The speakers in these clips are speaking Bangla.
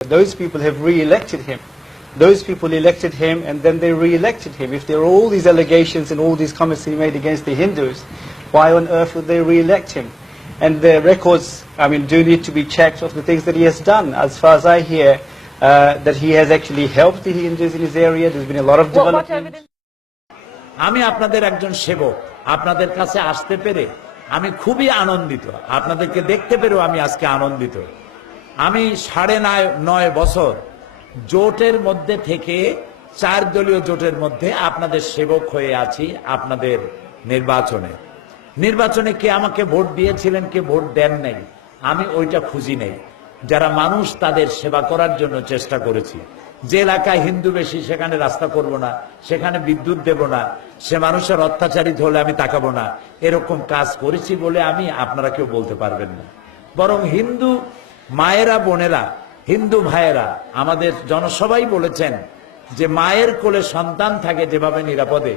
Those people have re-elected him. Those people elected him and then they re-elected him. If there are all these allegations and all these comments he made against the Hindus, why on earth would they re-elect him? And the records, I mean, do need to be checked of the things that he has done. As far as I hear, uh, that he has actually helped the Hindus in his area. There's been a lot of What, what development. evidence? আমি আপনাদের একজন সেবক আপনাদের কাছে আসতে পেরে আমি খুবই আনন্দিত আপনাদেরকে দেখতে পেরেও আমি আজকে আনন্দিত আমি সাড়ে নয় বছর জোটের মধ্যে থেকে, চার দলীয় জোটের মধ্যে আপনাদের সেবক হয়ে আছি আপনাদের নির্বাচনে। নির্বাচনে কে আমাকে ভোট দিয়েছিলেন, কে ভোট দেন নাই, আমি ওইটা খুঁজি নেই। যারা মানুষ তাদের সেবা করার জন্য চেষ্টা করেছি। যে এলাকায় হিন্দু বেশি, সেখানে রাস্তা করব না, সেখানে বিদ্যুৎ দেব না, সে মানুষের অত্যাচারিত হলে আমি তাকাবো না। এরকম কাজ করেছি বলে আমি আপনারা কেউ বলতে পারবেন না। বরং হিন্দু মায়েরা, বোনেরা, হিন্দু ভাইয়েরা, আমাদের জনসভাই বলেছেন যে মায়ের কোলে সন্তান থাকে যেভাবে নিরাপদে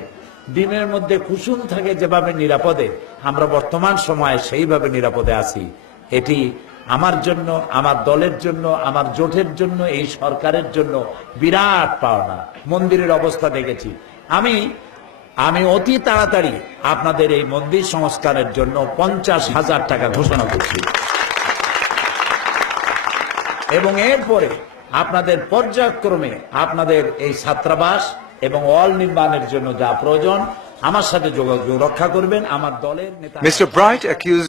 ডিমের মধ্যে কুসুম থাকে যেভাবে নিরাপদে, আমরা বর্তমান সময়ে সেইভাবে নিরাপদে আছি। এটি আমার জন্য, আমার দলের জন্য, আমার জোটের জন্য, এই সরকারের জন্য বিরাট পাওনা। মন্দিরের অবস্থা দেখেছি। আমি আমি অতি তাড়াতাড়ি আপনাদের এই মন্দির সংস্কারের জন্য পঞ্চাশ হাজার টাকা ঘোষণা করছি। এবং এরপরে আপনাদের পর্যায়ক্রমে আপনাদের এই ছাত্রাবাস এবং অল নির্মাণের জন্য যা প্রয়োজন, আমার সাথে যোগাযোগ রক্ষা করবেন, আমার দলের নেতা